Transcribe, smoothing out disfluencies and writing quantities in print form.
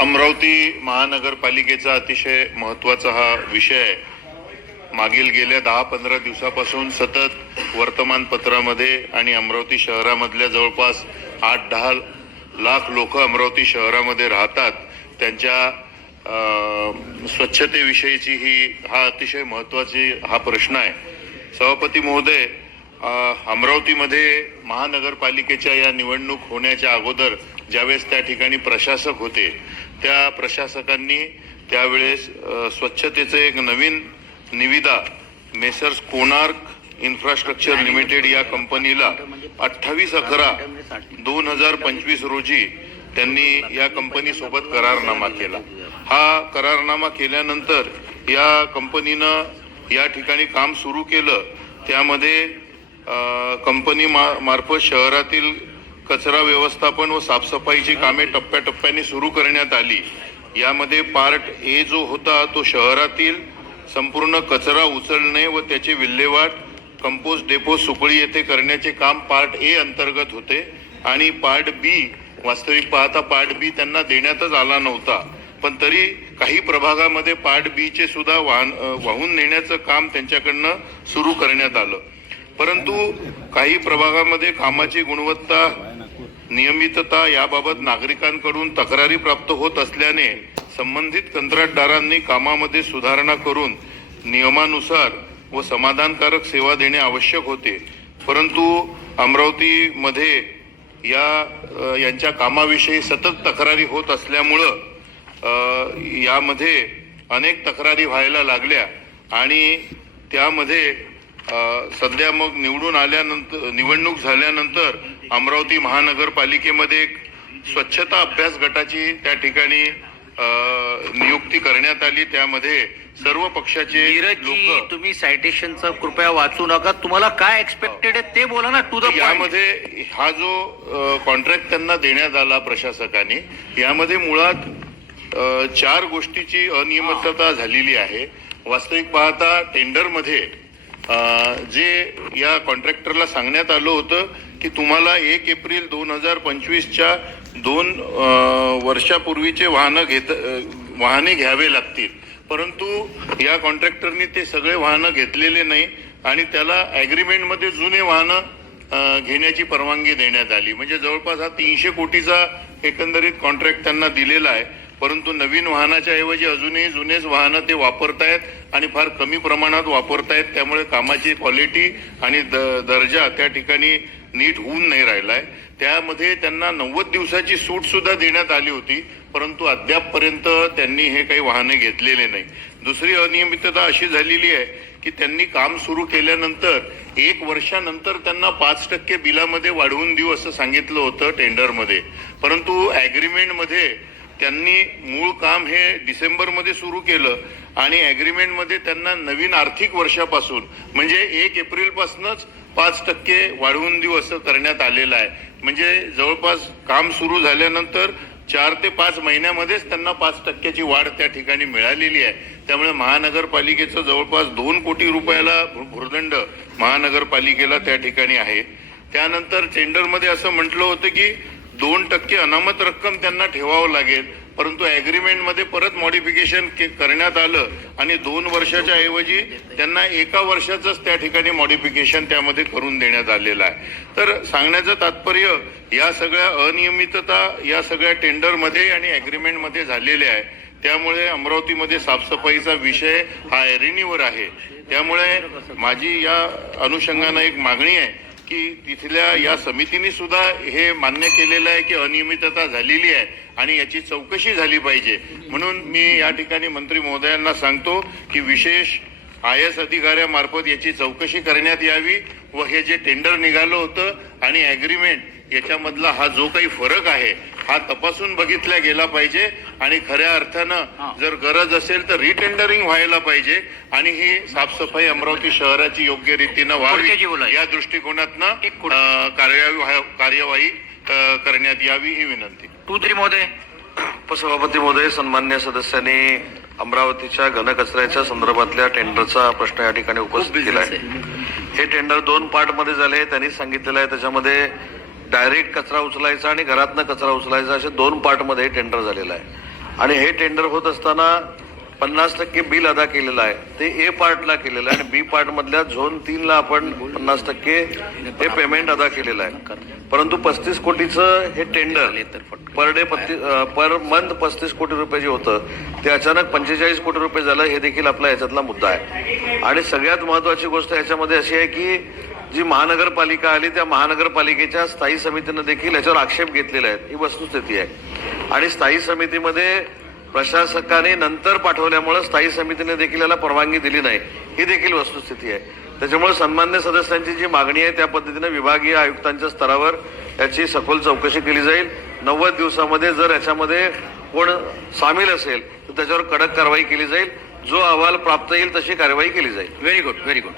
अमरावती महानगरपालिकेचा अतिशय महत्त्वाचा हा विषय आहे. मागील गेल्या 10-15 दिवसापासून सतत वर्तमानपत्रामध्ये आणि अमरावती शहरामधल्या जवळपास 8-10 लाख लोक अमरावती शहरामध्ये राहतात. त्यांच्या स्वच्छतेविषयीची हा अतिशय महत्त्वाची हा प्रश्न आहे. सभापती महोदय, अमरावतीमध्ये महानगरपालिकेच्या या निवडणूक होण्याच्या अगोदर ज्यावेळेस त्या ठिकाणी प्रशासक होते, त्या प्रशासकांनी त्यावेळेस स्वच्छतेचे एक नवीन निविदा मेसर्स कोणार्क इन्फ्रास्ट्रक्चर लिमिटेड या कंपनीला 28/11/2025 रोजी त्यांनी या कंपनी सोबत करारनामा केला. हा करारनामा केल्यानंतर या कंपनीनं या ठिकाणी काम सुरू केलं. त्यामध्ये कंपनी मार्फत शहरातील कचरा व्यवस्थापन व साफसफाईची कामे टप्प्याटप्प्याने सुरू करण्यात आली. यामध्ये पार्ट ए जो होता तो शहरातील संपूर्ण कचरा उचलणे व त्याची विल्हेवाट कंपोस्ट डेपो सुकळी येथे करण्याचे काम पार्ट ए अंतर्गत होते. आणि पार्ट बी, वास्तविक पाहता पार्ट बी त्यांना देण्यातच आला नव्हता, पण तरी काही प्रभागामध्ये पार्ट बी चे सुद्धा वाहून नेण्याचं काम त्यांच्याकडनं सुरू करण्यात आलं. परंतु काही प्रभागामध्ये कामाची गुणवत्ता, नियमितता याबाबत नागरिकांकडून तक्रारी प्राप्त होत असल्याने संबंधित कंत्राटदारांनी कामामध्ये सुधारणा करून नियमानुसार व समाधानकारक सेवा देणे आवश्यक होते. परंतु अमरावतीमध्ये यांच्या कामाविषयी सतत तक्रारी होत असल्यामुळं यामध्ये अनेक तक्रारी व्हायला लागल्या आणि त्यामध्ये सध्या मग निवडणूक झाल्यानंतर अमरावती महानगरपालिकेमध्ये एक स्वच्छता अभ्यास गटाची त्या ठिकाणी नियुक्ती करण्यात आली. त्यामध्ये सर्व पक्षाचे लोक. तुम्ही सायटेशनचा कृपया वाचू नका, तुम्हाला काय एक्सपेक्टेड आहे ते बोला ना. टू द यामध्ये हा जो कॉन्ट्रॅक्ट त्यांना देण्यात आला प्रशासकाने, यामध्ये मुळात 4 गोष्टीची अनियमितता झालेली आहे. वास्तविक पाहता टेंडरमध्ये जे या कॉन्ट्रॅक्टरला सांगण्यात आलं होतं की तुम्हाला 1 एप्रिल 2025च्या 2 वर्षापूर्वीचे वाहने घ्यावे लागतील. परंतु या कॉन्ट्रॅक्टरनी ते सगळे वाहनं घेतलेले नाही आणि त्याला ॲग्रीमेंटमध्ये जुने वाहनं घेण्याची परवानगी देण्यात आली. म्हणजे जवळपास हा 300 कोटीचा एकंदरीत कॉन्ट्रॅक्ट त्यांना दिलेला आहे. परंतु नवीन वाहनाच्या ऐवजी अजूनही जुनेच वाहनं ते वापरतायत आणि फार कमी प्रमाणात वापरतायत. त्यामुळे कामाची क्वालिटी आणि दर्जा त्या ठिकाणी नीट होऊन नाही राहिलाय. त्यामध्ये त्यांना 90 दिवसाची सूट सुद्धा देण्यात आली होती, परंतु अद्यापपर्यंत त्यांनी हे काही वाहने घेतलेले नाही. दुसरी अनियमितता अशी झालेली आहे की त्यांनी काम सुरू केल्यानंतर 1 वर्षानंतर त्यांना 5% बिलामध्ये वाढवून देऊ असं सांगितलं होतं टेंडरमध्ये. परंतु ॲग्रीमेंटमध्ये त्यांनी मूळ काम हे डिसेंबरमध्ये सुरू केलं आणि ॲग्रीमेंटमध्ये त्यांना नवीन आर्थिक वर्षापासून म्हणजे 1 एप्रिलपासूनच 5% वाढवून देऊ असं करण्यात आलेलं आहे. म्हणजे जवळपास काम सुरू झाल्यानंतर 4 ते 5 महिन्यामध्येच त्यांना 5%ची वाढ त्या ठिकाणी मिळालेली आहे. त्यामुळे महानगरपालिकेचं जवळपास 2 कोटी रुपयाला भुर्दंड महानगरपालिकेला त्या ठिकाणी आहे. त्यानंतर टेंडरमध्ये असं म्हटलं होतं की 2% अनामत रक्कम त्यांना ठेवावं लागेल, परंतु ॲग्रीमेंटमध्ये परत मॉडिफिकेशन करण्यात आलं आणि 2 वर्षाच्या ऐवजी त्यांना 1 वर्षाचंच त्या ठिकाणी मॉडिफिकेशन त्यामध्ये करून देण्यात आलेलं आहे. तर सांगण्याचं तात्पर्य या सगळ्या अनियमितता या सगळ्या टेंडरमध्ये आणि ॲग्रीमेंटमध्ये झालेल्या आहे. त्यामुळे अमरावतीमध्ये साफसफाईचा विषय हा ऐरणीवर आहे. त्यामुळे माझी या अनुषंगानं एक मागणी आहे की तिथल्या या समितीने सुद्धा हे मान्य केलेलं आहे की अनियमितता झालेली आहे आणि याची चौकशी झाली पाहिजे. म्हणून मी या ठिकाणी मंत्री महोदयांना सांगतो की विशेष IAS अधिकाऱ्यामार्फत याची चौकशी करण्यात यावी व हे जे टेंडर निघालं होतं आणि ॲग्रीमेंट याच्यामधला हा जो काही फरक आहे हा तपासून बघितला गेला पाहिजे आणि खऱ्या अर्थानं जर गरज असेल तर रिटेंडरिंग व्हायला पाहिजे आणि ही साफसफाई अमरावती शहराची योग्य रीतीनं व्हावी या दृष्टिकोनातनं कार्यवाही करण्यात यावी ही विनंती. टू महोदय. उपसभापती महोदय, सन्मान्य सदस्यांनी अमरावतीच्या घनकचऱ्याच्या संदर्भातल्या टेंडरचा प्रश्न या ठिकाणी उपस्थित केला आहे. हे टेंडर 2 पार्टमध्ये झाले. त्यांनी सांगितलेलं आहे त्याच्यामध्ये डायरेक्ट कचरा उचलायचा आणि घरातनं कचरा उचलायचा असे 2 पार्टमध्ये हे टेंडर झालेलं आहे. आणि हे टेंडर होत असताना 50% बिल अदा केलेलं आहे ते ए पार्टला केलेलं आहे आणि बी पार्ट मधल्या झोन 3ला आपण 50% हे पेमेंट अदा केलेलं आहे. परंतु 35 कोटीचं हे tender per day per month 35 कोटी रुपये जे होतं ते अचानक 45 कोटी रुपये झालं, हे देखील आपला याच्यातला मुद्दा आहे. आणि सगळ्यात महत्वाची गोष्ट याच्यामध्ये अशी आहे की जी महानगरपालिका आली त्या महानगरपालिकेच्या स्थायी समितीनं देखील याच्यावर आक्षेप घेतलेले आहेत, ही वस्तुस्थिती आहे. आणि स्थायी समितीमध्ये प्रशासकाने नंतर पाठवल्यामुळे स्थायी समितीने देखील याला परवानगी दिली नाही, ही देखील वस्तुस्थिती आहे. त्याच्यामुळे सन्मान्य सदस्यांची जी मागणी आहे त्या पद्धतीने विभागीय आयुक्तांच्या स्तरावर याची सखोल चौकशी केली जाईल. 90 दिवसामध्ये जर याच्यामध्ये कोण सामील असेल तर त्याच्यावर कडक कारवाई केली जाईल. जो अहवाल प्राप्त येईल तशी कारवाई केली जाईल. Very good, very good.